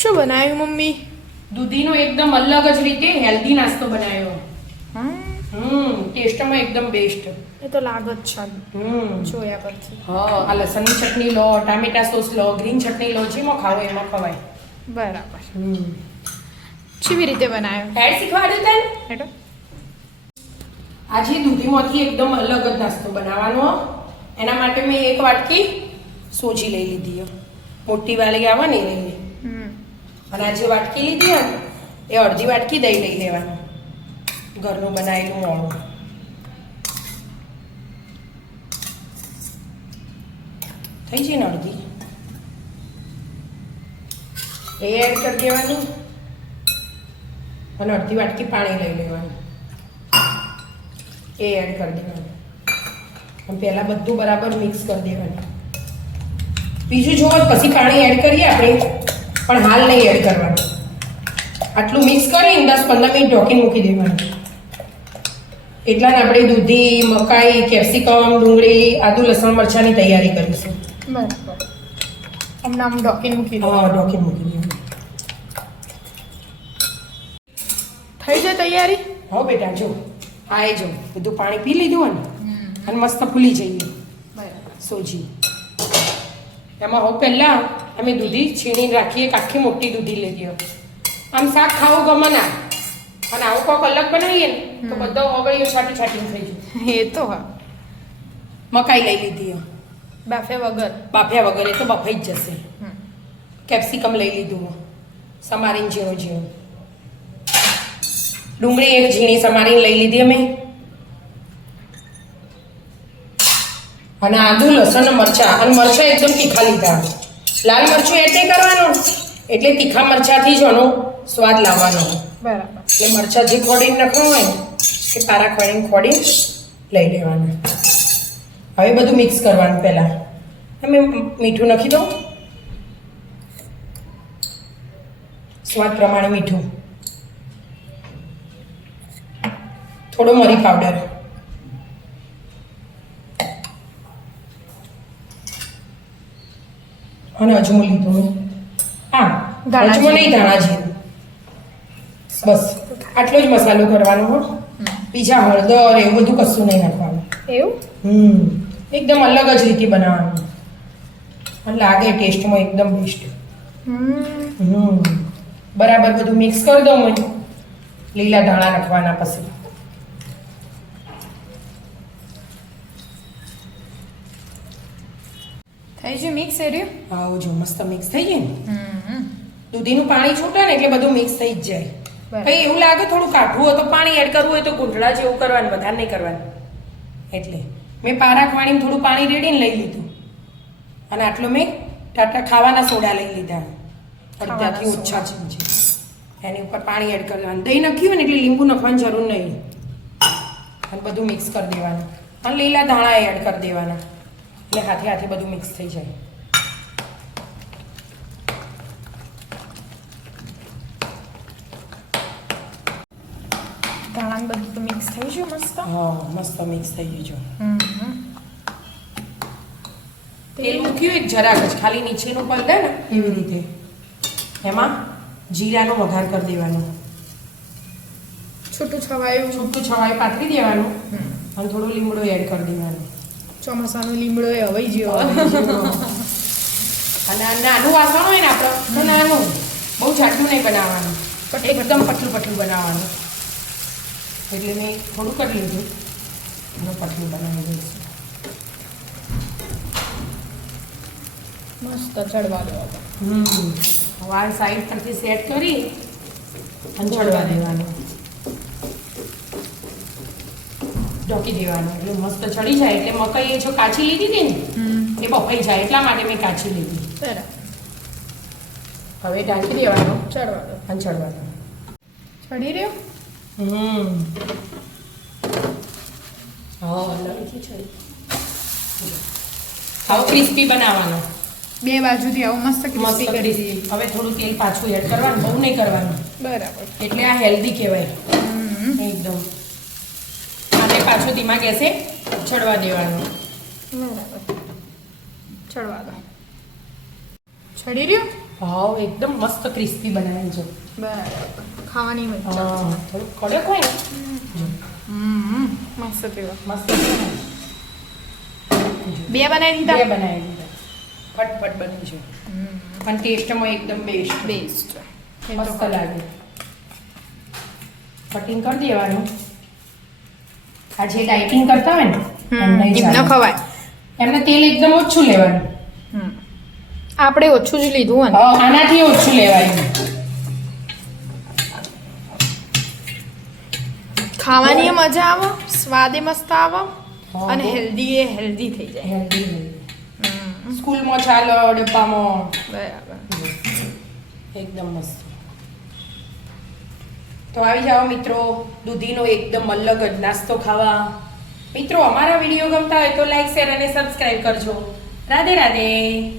શું બનાવ્યું મમ્મી? દૂધીનો એકદમ અલગ જ રીતે હેલ્ધી નાસ્તો બનાવ્યો. ટેસ્ટમાં એકદમ બેસ્ટ. એ તો લાગ જ છે જોયા પરથી. હા, આ લસણની ચટણી લો, ટામેટા સોસ લો, ગ્રીન ચટણી લો, જેમાં ખાવો એમાં ખવાય. બરાબર. કેવી રીતે બનાવ્યો? એડ શીખવાડ્યું તને? હેડો. આજે દૂધીમાંથી એકદમ અલગ જ નાસ્તો બનાવવાનો. એના માટે મેં એક વાટકી સોજી લઈ લીધી. મોટી વાલી આવે ને એ લઈ. અને આ જે વાટકી લીધી ને એ અડધી વાટકી દહીં લઈ લેવાનું, ઘરનું બનાવેલું મોળું. થઈ જાય ને અડધી, એ એડ કરી દેવાનું. અને અડધી વાટકી પાણી લઈ લેવાનું, એ એડ કરી દેવાનું. અને પહેલાં બધું બરાબર મિક્સ કરી દેવાનું. બીજું જો પછી પાણી એડ કરીએ આપણે, પણ હાલ નહીં એડ કરવાનું. આટલું મિક્સ કરીને 10-15 મિનિટ ઢોકીને મૂકી દેવાનું. એટલાને આપણે દૂધી, મકાઈ, કેપ્સિકમ, ડુંગળી, આદુ, લસણ, મરચાંની તૈયારી કરીશું. બરાબર. હમણાં આમ ઢોકીને મૂકી દો. હા, ઢોકીને મૂકી દેવાનું. થઈ જાય તૈયારી? હા બેટા, જો આ જો બધું પાણી પી લીધું ને, અને મસ્ત ફૂલી જઈએ સોજી. એમાં હવે પહેલાં અમે દૂધી છીણીને રાખીએ. એક આખી મોટી દૂધી લઈ ગયો. આમ શાક ખાવું ગમે ના, અને આવું કોઈક અલગ બનાવીએ ને તો બધા ઓગળીઓ છાટી છાટીને થઈ જાય. એ તો હા. મકાઈ લઈ લીધી, બાફે વગર. બાફ્યા વગર, એ તો બફાઈ જ જશે. કેપ્સિકમ લઈ લીધું, સમારીને ઝીણું ઝીણું. ડુંગળી એક ઝીણી સમારીને લઈ લીધી અમે. અને આદુ, લસણ, મરચાં. અને મરચાં એકદમ તીખા લીધા. લાલ મરચું એડ નહીં કરવાનું, એટલે તીખા મરચાંથી જ એનો સ્વાદ લાવવાનો. બરાબર. એટલે મરચાં જે ખોડીને નાખવું હોય કે તારા ખોડીને લઈ લેવાના. હવે બધું મિક્સ કરવાનું. પહેલાં અમે મીઠું નાખી દઉં, સ્વાદ પ્રમાણે મીઠું, થોડો મરી પાવડર, અને અજમો લીધું. હા, અજમો નહીં, ધાણા જીરું. બસ આટલો જ મસાલો કરવાનો હો. બીજા હળદર એવું બધું કશું નહીં નાખવાનું. એવું? એકદમ અલગ જ રીતે બનાવવાનું. અને લાગે ટેસ્ટમાં એકદમ બેસ્ટ. બરાબર બધું મિક્સ કરી દઉં હું. લીલા ધાણા નાખવાના પછી. થઈ ગયું મિક્સ એર્યું? આવું જો મસ્ત મિક્સ થઈ જાય ને. દૂધીનું પાણી છૂટે ને એટલે બધું મિક્સ થઈ જ જાય. પછી એવું લાગે થોડું કાઢવું હોય તો પાણી એડ કરવું હોય તો ગુંઠળા જેવું કરવાનું, વધારે નહીં કરવાનું. એટલે મેં પારાક વાળીને થોડું પાણી રેડીને લઈ લીધું. અને આટલો મેં ટાટા ખાવાના સોડા લઈ લીધા, અડધાથી ઓછા ચમચી. એની ઉપર પાણી એડ કરવાનું. દહીં નાખ્યું હોય ને એટલે લીંબુ નાખવાની જરૂર નહીં. અને બધું મિક્સ કરી દેવાનું. અને લીલા ધાણા એડ કરી દેવાના, એટલે હાથે હાથે બધું મિક્સ થઈ જાય. ધાણા બધું મિક્સ થઈ ગયું મસ્ત? હા, મસ્ત મિક્સ થઈ ગયું. તેલ મૂક્યું એક જરાક જ, ખાલી નીચેનું પલટે ને એવી રીતે. એમાં જીરાનો વઘાર કરી દેવાનો. છૂટું છવાયું પાથરી દેવાનું. અને થોડો લીમડો એડ કરી દેવાનો. ચોમાસાનો લીમડો એ હવાઈ ગયો. અને નાનું વાસણ હોય ને આપણે તો નાનું, બહુ જાડું નહીં બનાવવાનું, એકદમ પતલું પતલું બનાવવાનું. એટલે મેં થોડું કરી લીધું અને પતલું બનાવી દઈશું. મસ્ત ચડવા દો. વાળ સાઈડ પરથી સેટ કરી અને ચડવા દેવાનું, ઢોકી દેવાનું. એટલે મસ્ત ચડી જાય. એટલે મકાઈ જો કાચી લીધી હતી ને એ બફાઈ જાય, એટલા માટે મેં કાચી લીધી. બરાબર. હવે ઢાંકી દેવાનું, ચડવા દો. અને ચડવા દો. ચડી રહ્યો? હવે ક્રિસ્પી બનાવવાનો. બે બાજુથી આવું મસ્ત ક્રિસ્પી કરી દઈએ. હવે થોડું તેલ પાછું એડ કરવાનું, બહુ નહીં કરવાનું. બરાબર. એટલે આ હેલ્ધી કહેવાય એકદમ. આને પાછો ધીમા ગેસે ચડવા દેવાનો. બરાબર. ચડવા દો. ચડી રહ્યું? હા એકદમ મસ્ત ક્રિસ્પી બનાવી જો બરાબર ખાવાની મજા હા આવે. થોડું કડક હોય ને જો મસ્ત તેવા મસ્ત છે ને. બે બનાવી બે દીધા બનાવી દીધા ફટફટ બની છે પણ ટેસ્ટમાં એકદમ બેસ્ટ બેસ્ટ મસ્ત લાગે કટિંગ કરી દેવાનું આ જે ડાયટિંગ કરતા હોય ને એમને એમને ચાલે. ખવાય. એમને તેલ એકદમ ઓછું લેવાનું આપણે ઓછું જ લીધું હોય ને. હા આનાથી ઓછું લેવાનું ખાવાની એ મજા આવે સ્વાદે મસ્ત આવે હા, અને બહુ. હેલ્ધી થઈ જાય. હેલ્ધી સ્કૂલમાં ચાલો ડબ્બામાં બરાબર એકદમ મસ્ત તો આવી જાઓ મિત્રો દૂધીનો એકદમ અલગ જ નાસ્તો ખાવા મિત્રો અમારા વિડીયો ગમતા હોય તો લાઈક શેર અને સબસ્ક્રાઇબ કરજો રાધે રાધે